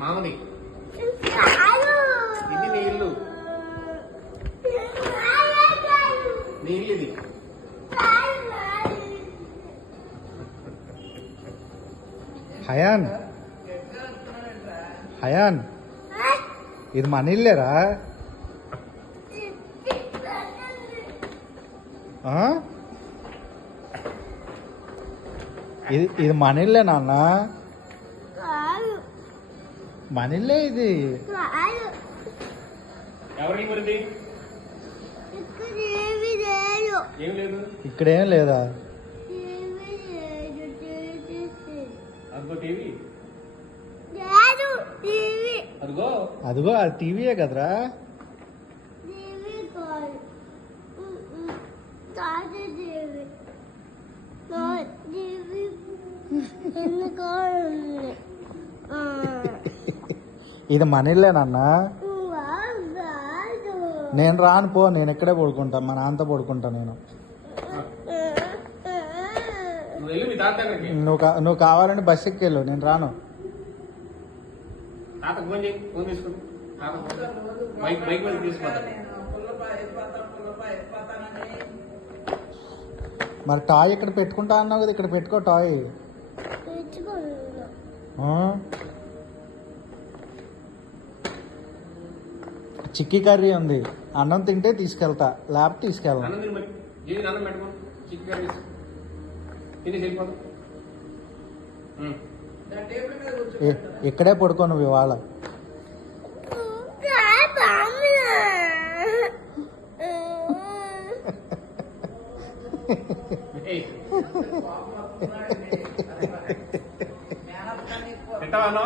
మామది ఇది నీ ఇల్లు, నీ ఇల్లు ఇది. హయాన్ హయాన్ ఇది మన ఇల్లేరా? ఇది మన ఇల్లే నాన్న, మన ఇల్లే ఇది. ఎవరికి మరిది ఏం లేదు, ఇక్కడేం లేదా? అదిగో టీవీ, అదిగో అదిగో అది టీవీయే కదరా. ఇది మన ఇల్లే నాన్న. నేను రాను పో, నేను ఇక్కడే పడుకుంటా, మా నాన్నతో పడుకుంటా నేను. నువ్వు కావాలంటే బస్ ఎక్కెళ్ళు, నేను రాను. మరి టాయ్ ఇక్కడ పెట్టుకుంటా అన్నావు కదా, ఇక్కడ పెట్టుకో టాయ్. చిక్కీ కర్రీ ఉంది, అన్నం తింటే తీసుకెళ్తా, లేకపోతే తీసుకెళ్ళా. ఇక్కడే పడుకో నువ్వు ఇవాళ. తింటావా?